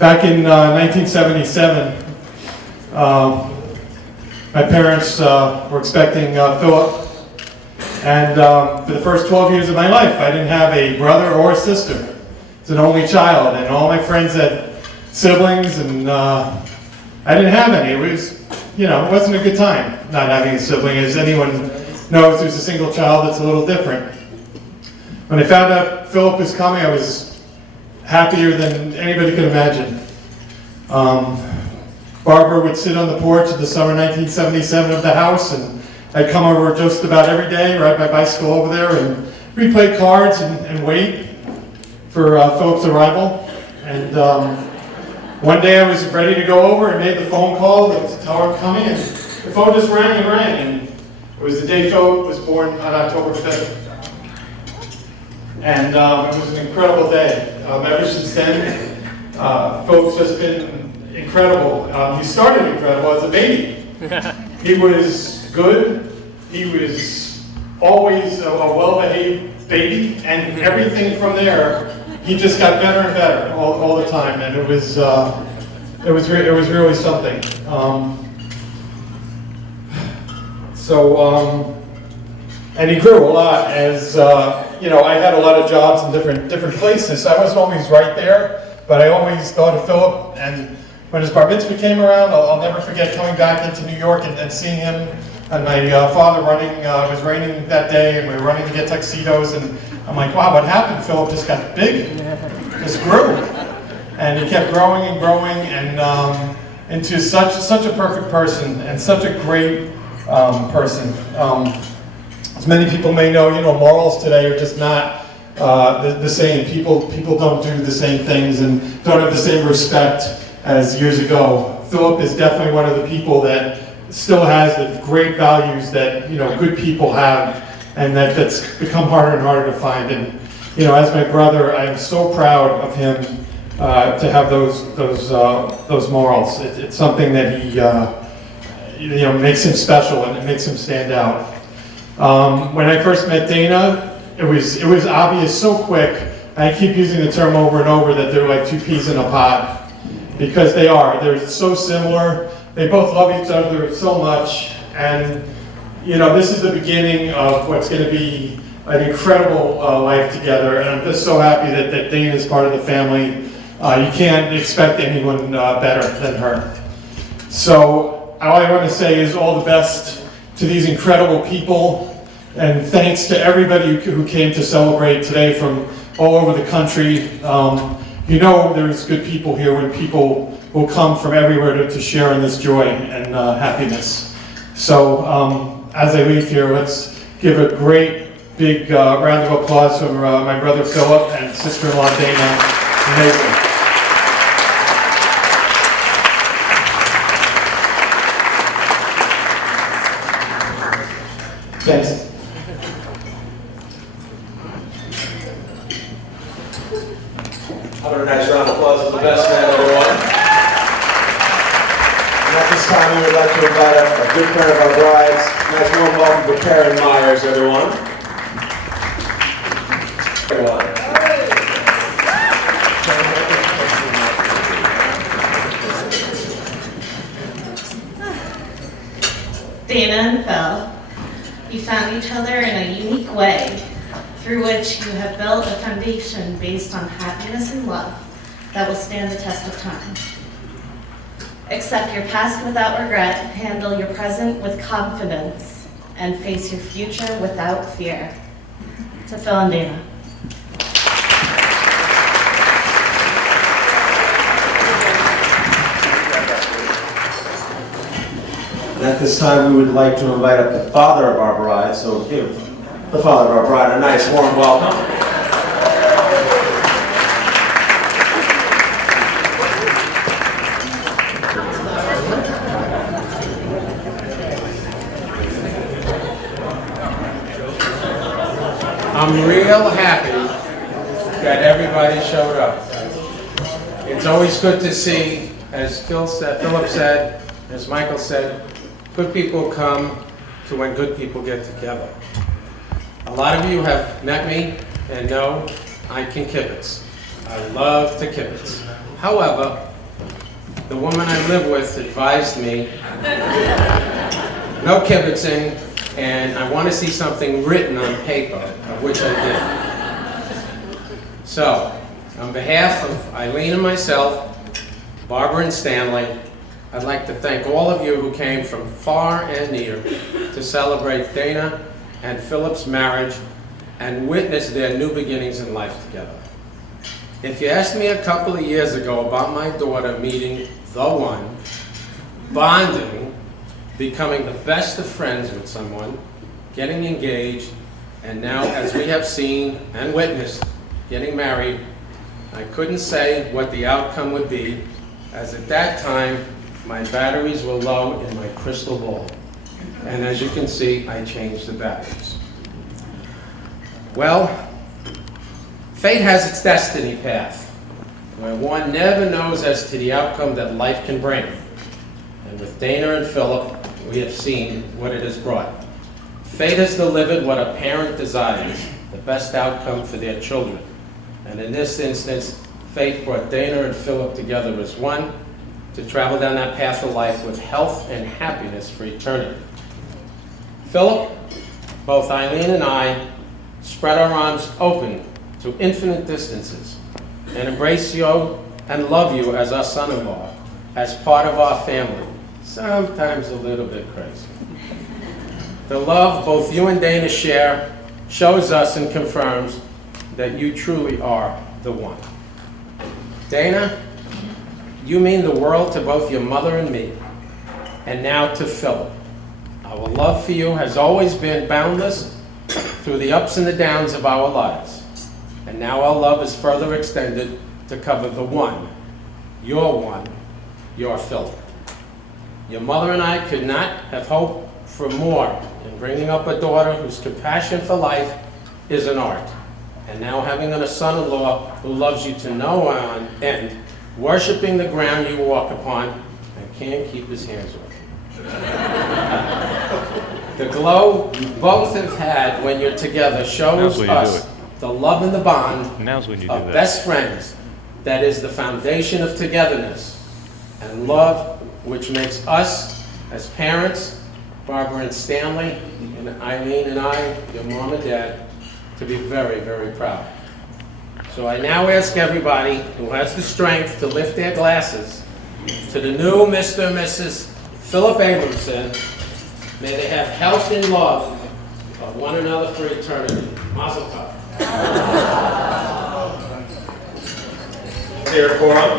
Back in 1977, my parents were expecting Philip, and for the first 12 years of my life, I didn't have a brother or a sister. It's an only child, and all my friends had siblings, and I didn't have any. It was, it wasn't a good time not having a sibling. As anyone knows who's a single child, it's a little different. When I found out Philip was coming, I was happier than anybody could imagine. Barbara would sit on the porch of the summer 1977 of the house, and I'd come over just about every day, ride my bicycle over there, and we'd play cards and wait for Philip's arrival. And one day I was ready to go over and made the phone call to tell her I'm coming, and the phone just rang and rang, and it was the day Philip was born on October 5th. And it was an incredible day. Ever since then, Philip's just been incredible. He started incredible as a baby. He was good. He was always a well-behaved baby, and everything from there, he just got better and better all the time, and it was really something. And he grew a lot as I had a lot of jobs in different places. So I wasn't always right there, but I always thought of Philip. And when his bar mitzvah came around, I'll never forget coming back into New York and seeing him and my father running. It was raining that day, and we were running to get tuxedos. And I'm like, wow, what happened? Philip just got big, just grew, and he kept growing and growing, and into such a perfect person and such a great person. As many people may know, morals today are just not the same. People don't do the same things and don't have the same respect as years ago. Philip is definitely one of the people that still has the great values that good people have, and that's become harder and harder to find. And as my brother, I am so proud of him to have those morals. It's something that he makes him special, and it makes him stand out. When I first met Dana, it was obvious so quick. I keep using the term over and over that they're like two peas in a pod, because they are. They're so similar. They both love each other so much, and this is the beginning of what's going to be an incredible life together. And I'm just so happy that Dana is part of the family. You can't expect anyone better than her. So all I want to say is all the best to these incredible people. And thanks to everybody who came to celebrate today from all over the country. There's good people here when people will come from everywhere to share in this joy and happiness. So as I leave here, let's give a great big round of applause for my brother Philip and sister-in-law Dana. Amazing. Thanks. How about a nice round of applause for the best man, everyone? And at this time, we would like to invite a good friend of our brides. Nice warm welcome to Karen Myers, everyone. Dana and Phil, you found each other in a unique way, through which you have built a foundation based on happiness and love that will stand the test of time. Accept your past without regret, handle your present with confidence, and face your future without fear. To Phil and Dana. And at this time, we would like to invite up the father of our bride, so give the father of our bride a nice warm welcome. I'm real happy that everybody showed up. It's always good to see, as Philip said, as Michael said, good people come to when good people get together. A lot of you have met me and know I can kibitz. I love to kibitz. However, the woman I live with advised me, no kibitzing, and I want to see something written on paper, of which I did. So, on behalf of Eileen and myself, Barbara and Stanley, I'd like to thank all of you who came from far and near to celebrate Dana and Philip's marriage and witness their new beginnings in life together. If you asked me a couple of years ago about my daughter meeting the one, bonding, becoming the best of friends with someone, getting engaged, and now, as we have seen and witnessed, getting married, I couldn't say what the outcome would be, as at that time, my batteries were low in my crystal ball. And as you can see, I changed the batteries. Well, fate has its destiny path, where one never knows as to the outcome that life can bring. And with Dana and Philip, we have seen what it has brought. Fate has delivered what a parent desires, the best outcome for their children. And in this instance, fate brought Dana and Philip together as one to travel down that path of life with health and happiness for eternity. Philip, both Eileen and I spread our arms open to infinite distances and embrace you and love you as our son-in-law, as part of our family, sometimes a little bit crazy. The love both you and Dana share shows us and confirms that you truly are the one. Dana, you mean the world to both your mother and me, and now to Philip. Our love for you has always been boundless through the ups and the downs of our lives. And now our love is further extended to cover the one, your Philip. Your mother and I could not have hoped for more in bringing up a daughter whose compassion for life is an art. And now having a son-in-law who loves you to no end, worshiping the ground you walk upon, and can't keep his hands off you. The glow you both have had when you're together shows us the love and the bond of best friends that is the foundation of togetherness and love, which makes us as parents, Barbara and Stanley, and Eileen and I, your mom and dad, to be very, very proud. So I now ask everybody who has the strength to lift their glasses to the new Mr. and Mrs. Philip Abramson. May they have health and love of one another for eternity. Mazel tov. Here, Cora.